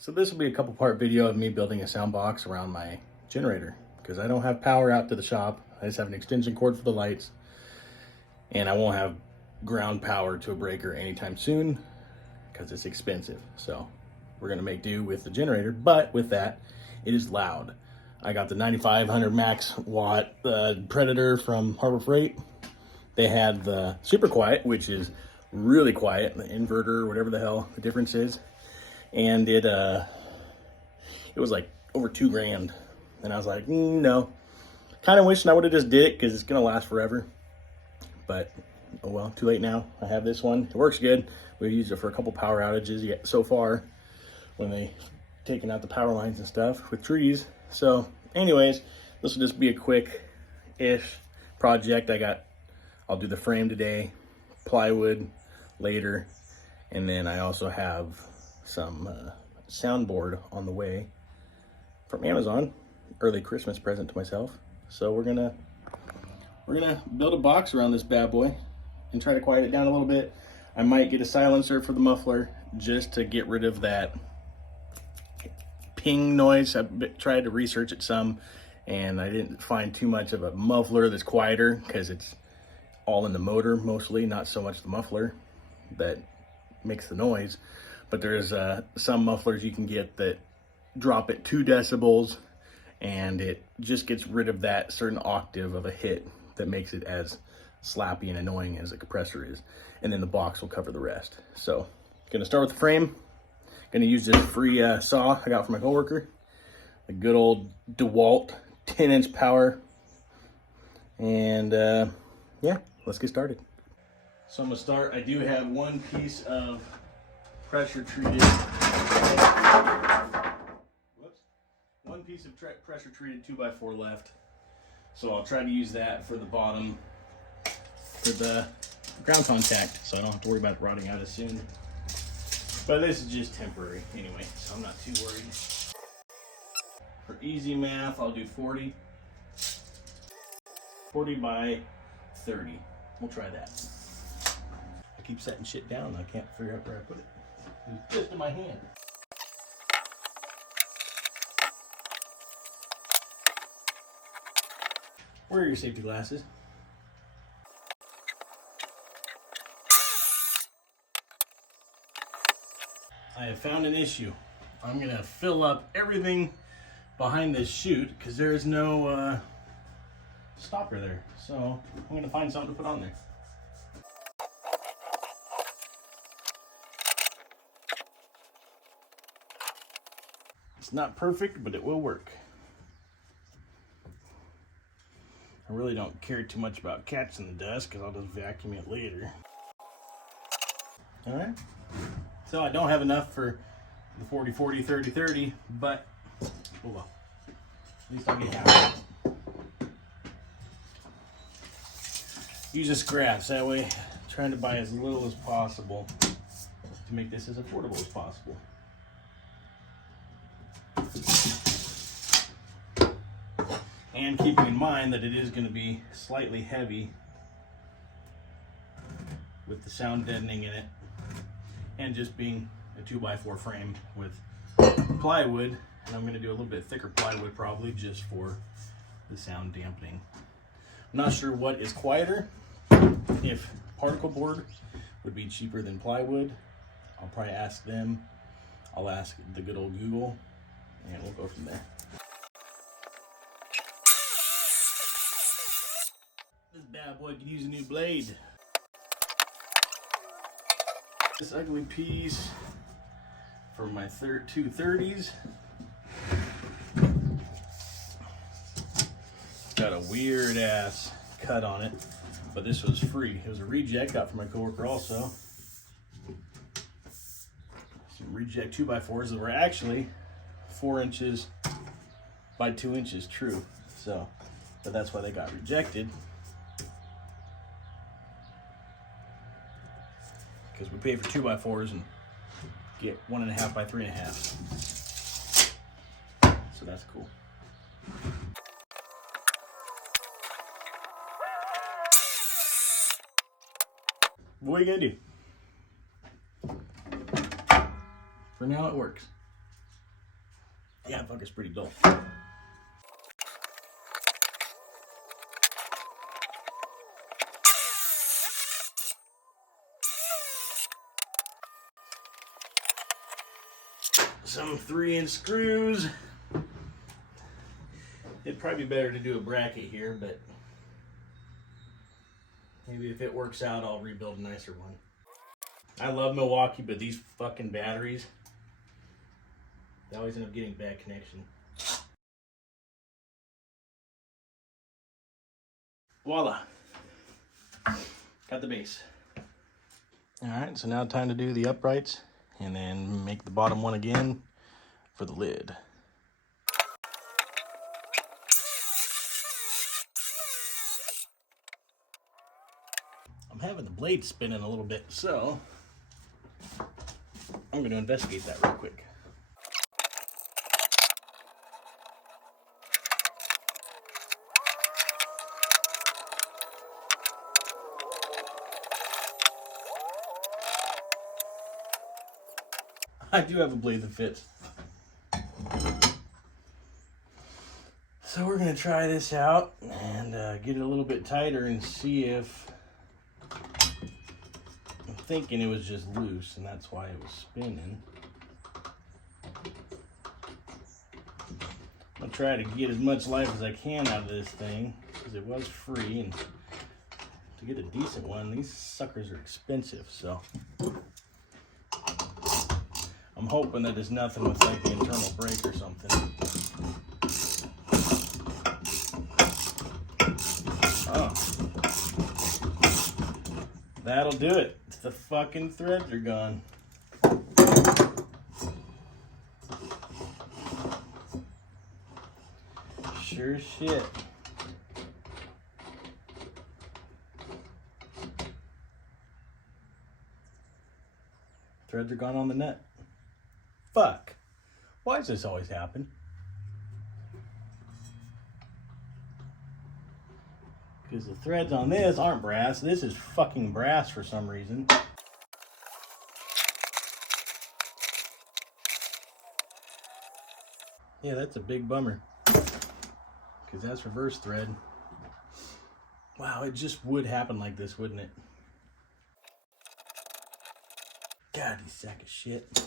So this will be a couple part video of me building a sound box around my generator because I don't have power out to the shop. I just have an extension cord for the lights, and I won't have ground power to a breaker anytime soon because it's expensive. So we're gonna make do with the generator, but with that, it is loud. I got the 9500 max watt Predator from Harbor Freight. They had the super quiet, which is really quiet, the inverter, whatever the hell the difference is. And it was like over $2,000. And I was like, no. Kind of wishing I would have just did it because it's gonna last forever. But oh well, too late now. I have this one. It works good. We've used it for a couple power outages yet so far when they taken out the power lines and stuff with trees. So anyways, this will just be a quick-ish project. I'll do the frame today, plywood later, and then I also have some soundboard on the way from Amazon, early Christmas present to myself. So we're gonna build a box around this bad boy and try to quiet it down a little bit. I might get a silencer for the muffler just to get rid of that ping noise. I tried to research it some and I didn't find too much of a muffler that's quieter because it's all in the motor mostly, not so much the muffler that makes the noise. But there's some mufflers you can get that drop it 2 decibels and it just gets rid of that certain octave of a hit that makes it as slappy and annoying as a compressor is. And then the box will cover the rest. So gonna start with the frame. Gonna use this free saw I got from my coworker. A good old DeWalt 10-inch power. And yeah, let's get started. So I'm gonna start. I do have one piece of pressure treated. One piece of pressure treated 2x4 left. So I'll try to use that for the bottom for the ground contact, so I don't have to worry about it rotting out as soon. But this is just temporary anyway, so I'm not too worried. For easy math, I'll do 40 by 30. We'll try that. I keep setting shit down. I can't figure out where I put it. It's just in my hand. Where are your safety glasses? I have found an issue. I'm gonna fill up everything behind this chute because there is no stopper there. So I'm gonna find something to put on there. It's not perfect, but it will work. I really don't care too much about catching the dust because I'll just vacuum it later. All right. So I don't have enough for the 40, 40, 30, 30, but oh well. At least I'll get half. Using scraps, that way trying to buy as little as possible to make this as affordable as possible. And keeping in mind that it is going to be slightly heavy with the sound deadening in it, and just being a 2x4 frame with plywood, and I'm going to do a little bit thicker plywood probably just for the sound dampening. I'm not sure what is quieter. If particle board would be cheaper than plywood, I'll probably ask them. I'll ask the good old Google, and we'll go from there. This bad boy could use a new blade. This ugly piece for my 230s. Got a weird ass cut on it, but this was free. It was a reject, got from my coworker also. Some reject 2x4s that were actually 4 inches by 2 inches true. So, but that's why they got rejected. Because we pay for 2x4s and get 1.5 by 3.5. So that's cool. What are you gonna do? For now, it works. Yeah, fuck, it's pretty dull. Some 3-inch screws. It'd probably be better to do a bracket here, but maybe if it works out, I'll rebuild a nicer one. I love Milwaukee, but these fucking batteries, they always end up getting bad connection. Voila. Got the base. Alright, so now time to do the uprights and then make the bottom one again for the lid. I'm having the blade spinning a little bit, so I'm going to investigate that real quick. I do have a blade that fits. So we're going to try this out and get it a little bit tighter and see if... I'm thinking it was just loose and that's why it was spinning. I'm going to try to get as much life as I can out of this thing because it was free, and to get a decent one, these suckers are expensive, so I'm hoping that it's nothing with like the internal brake or something. Oh, that'll do it. The fucking threads are gone. Sure as shit. Threads are gone on the nut. Fuck. Why does this always happen? Because the threads on this aren't brass. This is fucking brass for some reason. Yeah, that's a big bummer. Because that's reverse thread. Wow, it just would happen like this, wouldn't it? God, you sack of shit.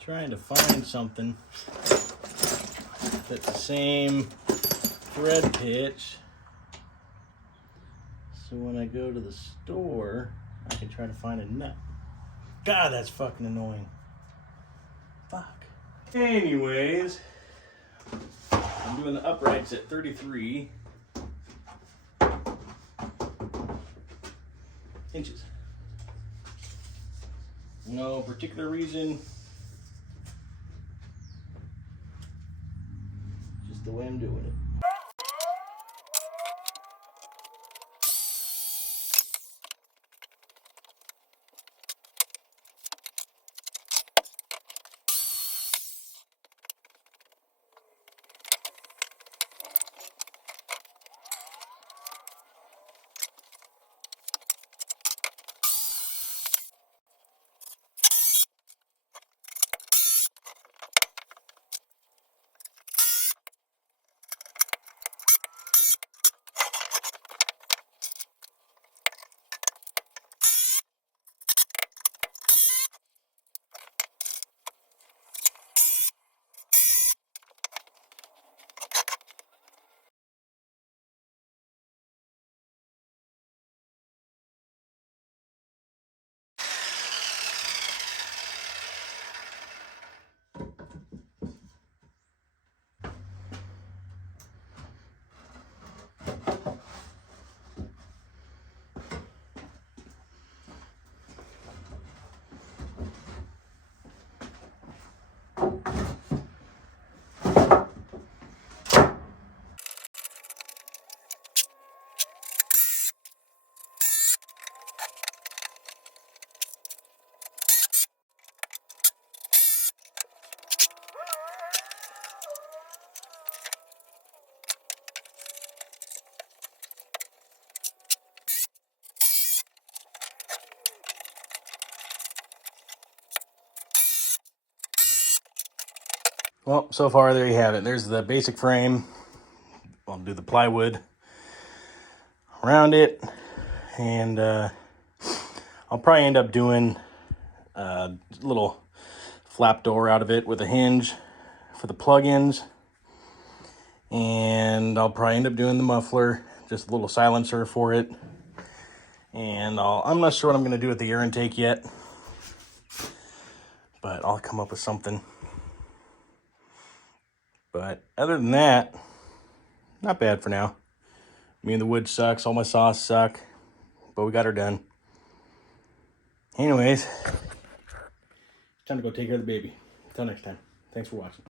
Trying to find something that's the same thread pitch, so when I go to the store I can try to find a nut. God, that's fucking annoying. Fuck. Anyways, I'm doing the uprights at 33 inches. No particular reason, just the way I'm doing it. Well, so far there you have it. There's the basic frame. I'll do the plywood around it, and I'll probably end up doing a little flap door out of it with a hinge for the plug-ins, and I'll probably end up doing the muffler, just a little silencer for it, and I'm not sure what I'm going to do with the air intake yet, but I'll come up with something. But other than that, not bad for now. I mean, the wood sucks, all my saws suck, but we got her done. Anyways, time to go take care of the baby. Until next time, thanks for watching.